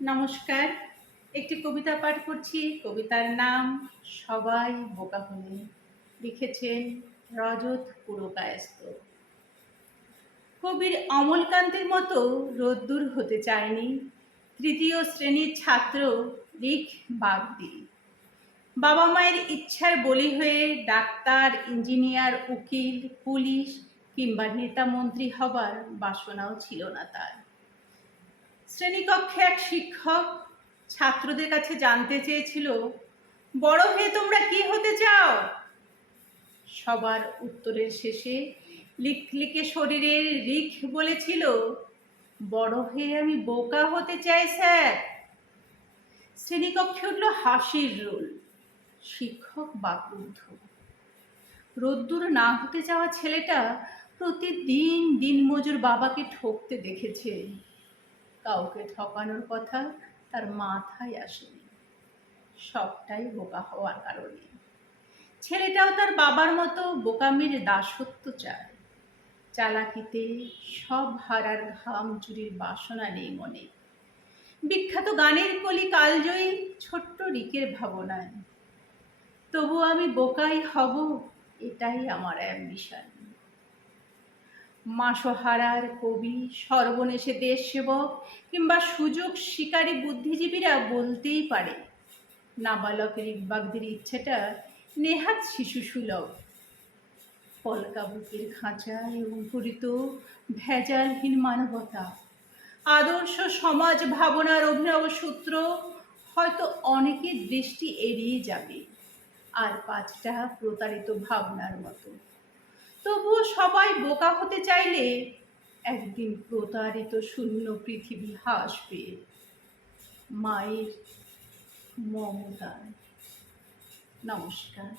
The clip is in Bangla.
নমস্কার। একটি কবিতা পাঠ করছি। কবিতার নাম সবাই বোকা হলে। লিখেছেন রজত পুরকায়স্থ। কবির অমলকান্তের মতো রোদ্দুর হতে চায়নি। তৃতীয় শ্রেণীর ছাত্র রিখ বাগদি। বাবা মায়ের ইচ্ছার বলি হয়ে ডাক্তার, ইঞ্জিনিয়ার, উকিল, পুলিশ কিংবা নেতা মন্ত্রী হবার বাসনাও ছিল না তার। শ্রেণীকক্ষে এক শিক্ষক ছাত্রদের কাছে জানতে চেয়েছিল, বড় হয়ে তোমরা কি হতে চাও? সবার উত্তরের শেষে লিকলিকে শরীরের রিখ বলেছিল, বড় হয়ে আমি বোকা হতে চাই স্যার। শ্রেণীকক্ষে উঠল হাসির রোল। শিক্ষক বাকরুদ্ধ। রোদ্দুর না হতে যাওয়া ছেলেটা প্রতিদিন দিনমজুর বাবাকে ঠকতে দেখেছে। কাউকে ঠকানোর কথা তার মাথায় আসেনি। সবটাই বোকা হওয়ার কারণে। ছেলেটাও তার বাবার মতো বোকামির দাসত্ব চায়। চালাকিতে সব হারার ঘাম চুরির বাসনা নেই মনে। বিখ্যাত গানের কলি কালজয়ী ছোট্ট রিকের ভাবনায়। তবু আমি বোকাই হব, এটাই আমার অ্যাম্বিশন। মাসোহারার কবি, সর্বনেশে দেশসেবক কিংবা সুযোগ শিকারী বুদ্ধিজীবীরা বলতেই পারে, নাবালক রিকবাগদের ইচ্ছেটা নেহাত শিশুসুলভ। পলকা বুকের খাঁচায় অঙ্কুরিত ভেজালহীন মানবতা, আদর্শ সমাজ ভাবনার অভিনব সূত্র হয়তো অনেকের দৃষ্টি এড়িয়ে যাবে, আর পাঁচটা প্রতারিত ভাবনার মতো। তবুও সবাই বোকা হতে চাইলে একদিন প্রতারিত শূন্য পৃথিবী হাসবে মায়ের মমতায়। নমস্কার।